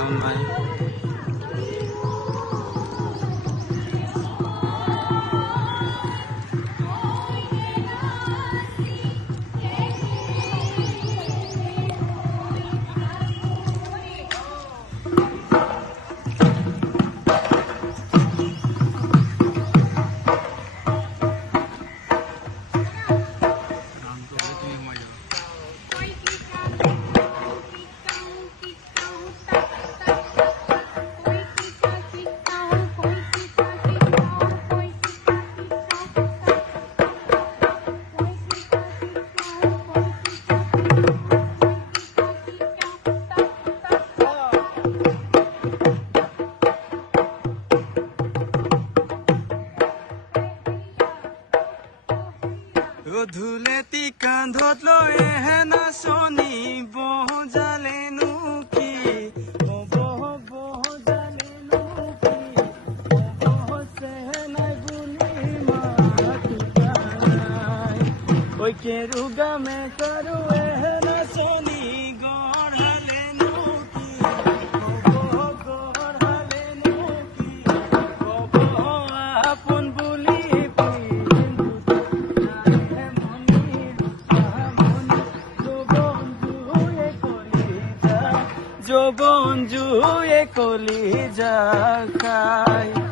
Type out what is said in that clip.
sound ভাই গধূলেতি কান্ধত লৈ নাচনী বজালেনো কি বজালেনো কি হৈছে নাই বুলি মাতুকাই ঐ কেৰুগা মে কৰো নাচনী গঢ়ালেনো কি গঢ়ালেনো কি কব আপোন বুলি যৌবন জুয়ে কলি যা খায়